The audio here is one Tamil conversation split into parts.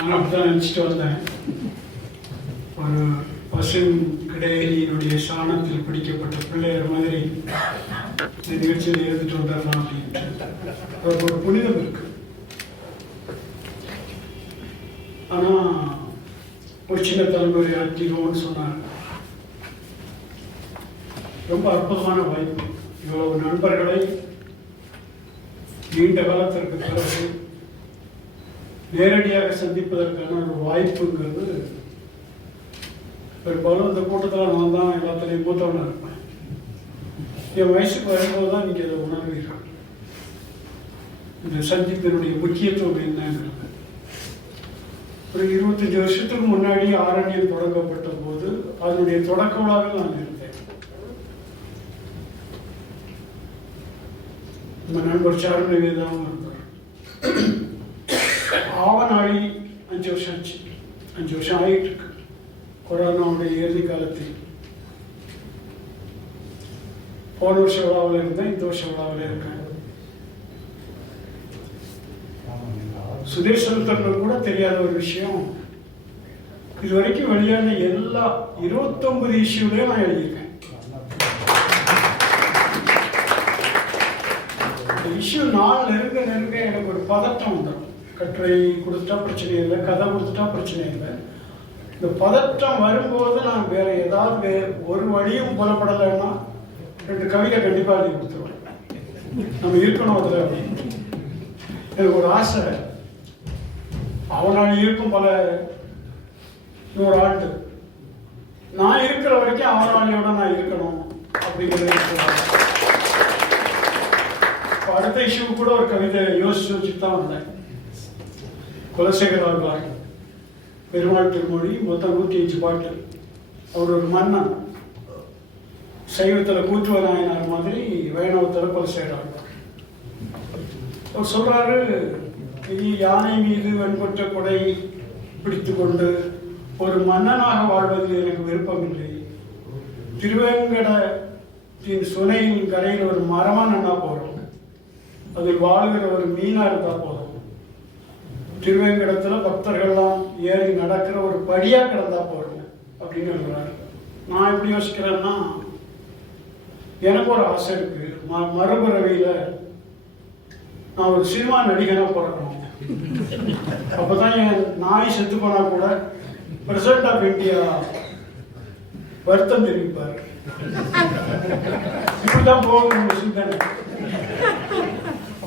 நான் அப்படிதான் நினச்சிட்டு வந்தேன். ஒரு பசும் கிடையினுடைய சாணத்தில் பிடிக்கப்பட்ட பிள்ளையர் மாதிரி இந்த நிகழ்ச்சியில் இருந்துட்டு வந்துடலாம் அப்படின்ட்டு. அவருக்கு ஒரு புனிதம் இருக்கு. ஆனா ஒரு சின்ன தலைமுறை அட்டிடுவோம்னு சொன்னாங்க ரொம்ப அற்புதமான வாய்ப்பு. இவ்வளவு நண்பர்களை நீண்ட காலத்திற்கு பிறகு நேரடியாக சந்திப்பதற்கான ஒரு வாய்ப்புங்கிறது பெரும்பாலும் இந்த கூட்டத்தில் நான் தான் எல்லாத்துலேயும் மூத்தவனாக இருப்பேன். என் வயசுக்கு வரும்போது தான் நீங்கள் இதை உணர்வீர்கள். இந்த சந்திப்பினுடைய முக்கியத்துவம் என்னங்கிறது. ஒரு இருபத்தஞ்சி வருஷத்துக்கு முன்னாடி ஆரண்யம் தொடங்கப்பட்ட போது அதனுடைய தொடக்க விழாவில் நான் இருந்தேன். நம்ம நண்பர் சாருண வேதாவும் இருந்தார். ஆவநாழி அஞ்சு வருஷம் ஆச்சு. அஞ்சு வருஷம் ஆகிட்டு இருக்கு கொரோனாவுடைய இறுதி காலத்தில். போன வருஷ விழாவில் இருந்தேன் இந்த வருஷ விழாவில் இருக்கேன். சுதேஷ் கூட தெரியாத ஒரு விஷயம். இது வரைக்கும் வெளியான எல்லா இருபத்தொன்பது இஷ்யூலையும் நான் எழுதியிருக்கேன். இஷ்யூ நாள் நெருங்க நெருங்க எனக்கு ஒரு பதட்டம் வந்துடும். கட்டுரை கொடுத்துட்டா பிரச்சனை இல்லை கதை கொடுத்துட்டா பிரச்சனை இல்லை. இந்த பதட்டம் வரும்போது நான் வேற ஏதாவது ஒரு வழியும் புலப்படலைன்னா ரெண்டு கவிதை கண்டிப்பாக எழுதி கொடுத்துருவேன். நம்ம இருக்கணும் அதில். அப்படின்னு எனக்கு ஒரு ஆசை. அவனால் இருக்கும் பல நூறு ஆண்டு. நான் இருக்கிற வரைக்கும் அவனாளியோட நான் இருக்கணும் அப்படிங்கிறது ஆசை. அடுத்த இஷ்யூ கூட ஒரு கவிதை யோசிச்சு வச்சுட்டு தான் வந்தேன். குலசேகர ஆழ்வார் பெருமாள் திருமொழி மொத்தம் நூற்றி அஞ்சு பாட்டு அவர் ஒரு மன்னன். சைவத்தில் கூற்றுவ நாயனார் மாதிரி வைணவத்தில் குலசேகர அவர் சொல்றாரு "நீ யானை மீது வெண்பற்ற கொடை பிடித்து கொண்டு ஒரு மன்னனாக வாழ்வதில் எனக்கு விருப்பமில்லை. திருவேங்கடத்தின் சுனையின் கரையில் ஒரு மரமா நின்னா போகிறோம் அதில் வாழ்கிற ஒரு மீனாக இருந்தால் போதும். திருவேங்கடத்துல பக்தர்கள்லாம் ஏறி நடக்கிற ஒரு படியா கிடந்தா போடுங்க அப்படின்னு சொல்றாரு. நான் எப்படி யோசிக்கிறேன்னா எனக்கு ஒரு ஆசை இருக்கு. ம மறுபிறவியில நான் ஒரு சினிமா நடிகனா பிறக்கணும். அப்பதான் என் நாய் செத்து போனா கூட பிரசிடண்ட் ஆஃப் இந்தியா வருத்தம் தெரிவிப்பார். இப்படிதான் போகணும் சிந்தனை.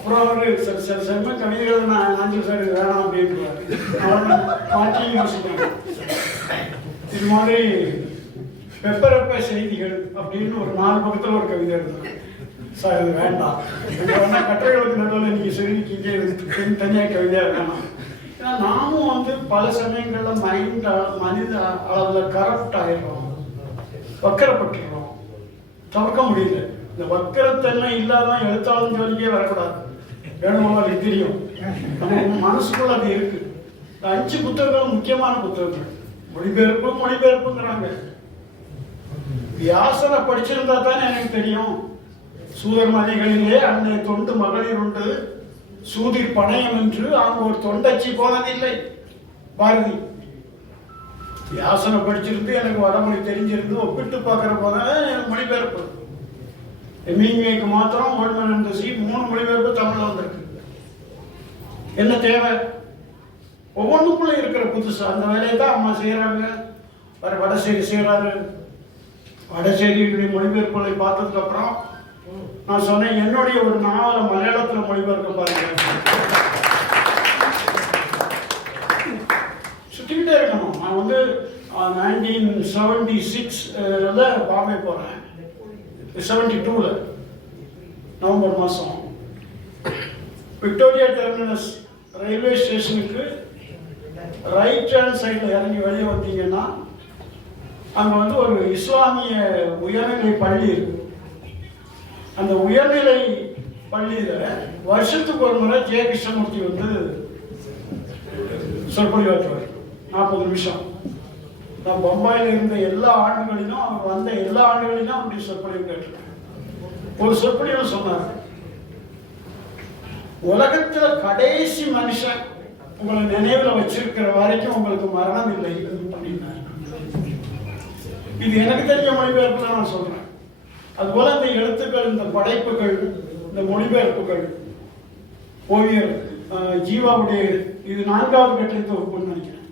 அப்புறம் அவரு சில சில செம்ம கவிதைகள் நான் ஆஞ்சல் சார் வேணாம் அப்படின்னு அவன் மாற்றியும் இது மாதிரி வெப்பரப்ப செய்திகள் அப்படின்னு ஒரு நாலு பக்கத்தில் ஒரு கவிதை எழுதுறேன் சார் இது வேண்டாம். இது கட்டுரைகளுக்கு நடுவில் நீங்க சொல்லிருக்கீங்க இது தனியாக கவிதையாக வேணாம். ஏன்னா நாமும் வந்து பல சமயங்களில் மைண்ட் மனித அளவில் கரப்ட் ஆயிடுறோம். வக்கரப்பட்டுறோம். தவிர்க்க முடியல. இந்த வக்கரத்தன்மை இல்லாதான் எழுத்தாளன் ஜோலிக்கே வரக்கூடாது. வேணுமாவதுக்கு தெரியும். நம்ம மனசுக்குள்ள அது இருக்கு. இந்த அஞ்சு புத்தகங்களும் முக்கியமான புத்தகங்கள். மொழிபெயர்ப்பு மொழிபெயர்ப்புங்கிறாங்க. வியாசனை படிச்சிருந்தா தானே எனக்கு தெரியும். சூதர் மதிகளிலே அன்னை தொண்டு மகளிர் உண்டு. சூதிர் பணயம் என்று அவங்க ஒரு தொண்டச்சி போனதில்லை. பாரதி வியாசனை படிச்சிருந்து எனக்கு வடமொழி தெரிஞ்சிருந்து ஒப்பிட்டு பார்க்குற போதான் எனக்கு மொழிபெயர்ப்பு. எம்இஏக்கு மாத்திரம் ஓல்மன் அண்ட் சி மூணு மொழிபெயர்ப்பு தமிழில் வந்திருக்கு. என்ன தேவை? ஒவ்வொன்றுக்குள்ளே இருக்கிற புதுசு அந்த வேலையை தான் அம்மா செய்கிறாங்க வேறு வடசேரி செய்கிறாரு வடசேரியுடைய மொழிபெயர்ப்புகளை பார்த்ததுக்கப்புறம் நான் சொன்னேன் என்னுடைய ஒரு நாவல மலையாளத்தில் மொழிபெயர்க்க பாருங்க. சுற்றிக்கிட்டே இருக்கணும். நான் வந்து நைன்டீன் செவன்டி சிக்ஸில் பாம்பே போகிறேன் செவன்டி டூவில் நவம்பர் மாதம் விக்டோரியா டெர்மினஸ் ரயில்வே ஸ்டேஷனுக்கு ரைட் ஹேண்ட் சைடில் இறங்கி வெளியே வந்தீங்கன்னா அங்கே வந்து ஒரு இஸ்லாமிய உயர்நிலை பள்ளி இருக்கு. அந்த உயர்நிலை பள்ளியில் வருஷத்துக்கு ஒரு முறை ஜெய கிருஷ்ணமூர்த்தி வந்து சொற்பொழிவாற்றுவார். நாற்பது நிமிஷம். நான் பம்பாயில் இருந்த எல்லா ஆண்டுகளிலும் அவர் வந்த எல்லா ஆண்டுகளிலும் அப்படி சொற்பொழிவு கேட்டிருக்கேன். ஒரு சொற்பொழிவு சொன்னார். உலகத்துல கடைசி மனுஷன் உங்களை நினைவில் வச்சிருக்கிற வரைக்கும் உங்களுக்கு மரணம் இல்லை அப்படின்னாரு. இது எனக்கு தெரிஞ்ச மொழிபெயர்ப்பு தான் நான் சொல்றேன். அதுபோல இந்த எழுத்துக்கள் இந்த படைப்புகள் இந்த மொழிபெயர்ப்புகள் ஓவியர் ஜீவாவுடைய இது நான்காவது கட்டத்தை ஒப்புன்னு நினைக்கிறேன்.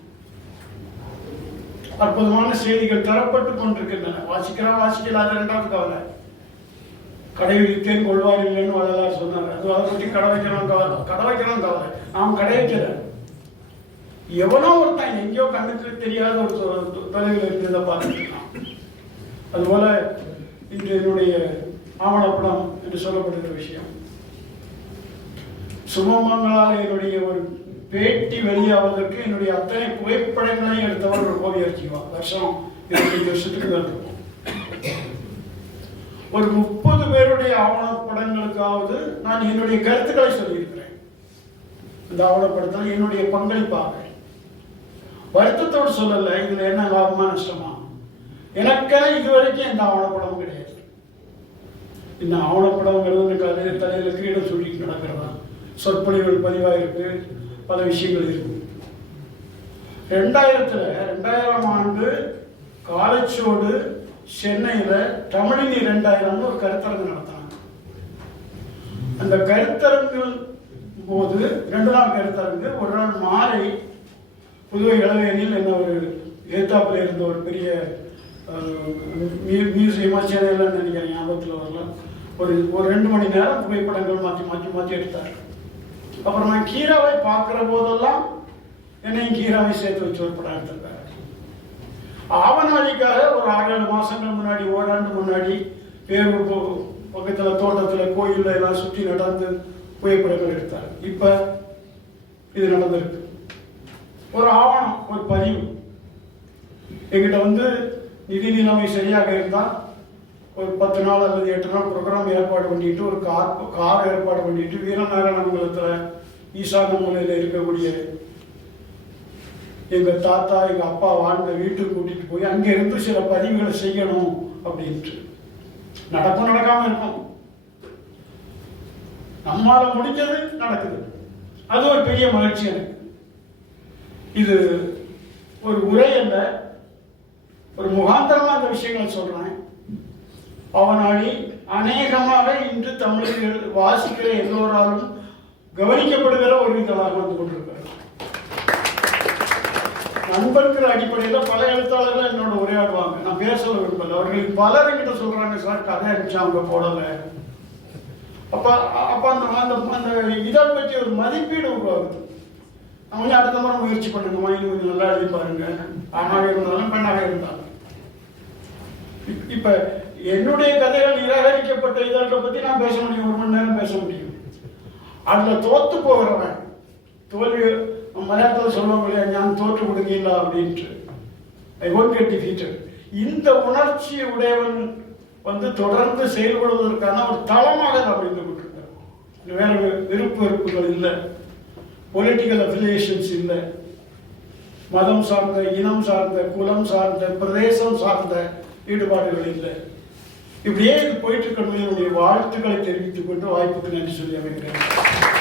அற்புதமான செய்திகள் தரப்பட்டு கொண்டிருக்கின்றன. வாசிக்கிறா வாசிக்கல அது ரெண்டாவது கவலை. கடை விதித்தேன் கொள்வார் இல்லைன்னு வள்ளலார் சொன்னார். அது அதை பற்றி கடை வைக்கிறோம் கவலை. கடை வைக்கிறோம் கவலை. நாம் கடை வைக்கல. எவனோ ஒருத்தன் எங்கேயோ கண்ணுக்கு தெரியாத ஒரு தொலைவில் இருந்ததை பார்த்துருக்கான். அதுபோல இன்று என்னுடைய ஆவணப்படம் என்று சொல்லப்படுகிற விஷயம். சுமமங்களால் என்னுடைய ஒரு பேட்டி வெளியாவதற்கு என்னுடைய அத்தனை புகைப்படங்களையும் எடுத்தவர் ஒரு ஓவியர் ஜீவா வருஷம் இருபத்தஞ்சு வருஷத்துக்கு தான் இருக்கும். ஒரு முப்பது பேருடைய ஆவணப்படங்களுக்காவது நான் என்னுடைய கருத்துக்களை சொல்லியிருக்கிறேன். இந்த ஆவணப்படத்தில் என்னுடைய பங்களிப்பாக. வருத்தத்தோடு சொல்லல இதுல என்ன லாபமா நஷ்டமா? எனக்கென இதுவரைக்கும் எந்த ஆவணப்படமும் கிடையாது. இந்த ஆவணப்படங்கிறது இந்த தலையில கிரீடம் சொல்லிட்டு நடக்கிறதா? சொற்பொழிவுகள் பதிவாயிருக்கு. பல விஷயங்கள் இருக்கும். ரெண்டாயிரத்துல ரெண்டாயிரம் ஆண்டு காலச்சோடு சென்னையில தமிழினி ரெண்டாயிரம்னு ஒரு கருத்தரங்கு நடத்தினாங்க. அந்த கருத்தரங்கு போது ரெண்டு நாள் கருத்தரங்கு ஒரு நாள் மாலை புதுவை இளவேனில் என்ன ஒரு ஏத்தாப்பில் இருந்த ஒரு பெரிய மியூசியமா சென்னையில் நினைக்கிறேன் ஞாபகத்தில் வரல. ஒரு ஒரு ரெண்டு மணி நேரம் புகைப்படங்கள் மாற்றி மாற்றி மாற்றி எடுத்தார். அப்புறம் நான் கீராவை பார்க்குற போதெல்லாம் என்னையும் கீராவை சேர்த்து வச்சு ஒரு படம் எடுத்திருக்காரு. ஆவணாளிக்காக ஒரு ஆறு ஏழு மாதங்கள் முன்னாடி ஓராண்டு முன்னாடி பேரூர் பக்கத்தில் தோட்டத்தில் கோயிலில் எல்லாம் சுற்றி நடந்து புகைப்படங்கள் எடுத்தார். இப்போ இது நடந்திருக்கு. ஒரு ஆவணம் ஒரு பதிவு. எங்கிட்ட வந்து நிதி நிலைமை சரியாக இருந்தால் ஒரு பத்து நாள் அல்லது எட்டு நாள் ப்ரோக்ராம் ஏற்பாடு பண்ணிட்டு ஒரு கார் கார் ஏற்பாடு பண்ணிட்டு வீரநாராயணமங்கலத்துல ஈசான மூலையில இருக்கக்கூடிய எங்கள் தாத்தா எங்கள் அப்பா வாழ்ந்த வீட்டுக்கு கூட்டிட்டு போய் அங்கே இருந்து சில பதிவுகளை செய்யணும் அப்படின்ட்டு. நடக்கும் நடக்காமல் இருக்கும். நம்மால் முடிஞ்சது நடக்குது. அது ஒரு பெரிய மகிழ்ச்சி எனக்கு. இது ஒரு உரை அல்ல ஒரு முகாந்திரமாக அந்த விஷயங்களை சொல்கிறேன் அவனாடி அநேகமாக இன்று தமிழில் வாசிக்கிற எல்லோராலும் கவனிக்கப்படுகிற ஒரு இதழாக வந்து கொண்டிருக்கிறார் நண்பர்கள் அடிப்படையில் பல எழுத்தாளர்கள் என்னோட உரையாடுவாங்க. நான் பேர் சொல்ல விரும்பல. அவர்கள் பலர் என்கிட்ட சொல்றாங்க சார் கதை அனுப்பிச்சு போடல. அப்ப அப்ப அந்த அந்த அந்த இதை பற்றி ஒரு மதிப்பீடு உருவாகுது. அவங்க அடுத்த முறை முயற்சி பண்ணுங்கம்மா. இன்னும் கொஞ்சம் நல்லா எழுதி பாருங்க. ஆணாக இருந்தாலும் பெண்ணாக இருந்தாலும். இப்போ இப்ப என்னுடைய கதைகள் நிராகரிக்கப்பட்ட இதழ்களை பத்தி நான் பேச முடியும். ஒரு மணி நேரம் பேச முடியும். அதுல தோத்து போகிறவன் தோல்வி மலையாளத்தில் சொல்லுவாங்க இல்லையா ஞான் தோற்று கொடுங்கல அப்படின்ட்டு. ஐ ஒன்ட் கெட் டிஃபீட்டட் இந்த உணர்ச்சி உடையவன் வந்து தொடர்ந்து செயல்படுவதற்கான ஒரு தளமாக நான் புரிந்து கொண்டிருக்கேன் வேற விருப்ப வெறுப்புகள் இல்லை. பொலிட்டிக்கல் அஃபிலியேஷன்ஸ் இல்லை. மதம் சார்ந்த இனம் சார்ந்த குலம் சார்ந்த பிரதேசம் சார்ந்த ஈடுபாடுகள் இல்லை. இப்படியே இது போயிட்டு இருக்கணும் என்னுடைய வாழ்த்துக்களை தெரிவித்துக் கொண்டு வாய்ப்புக்கு நன்றி சொல்லி அமைகிறேன்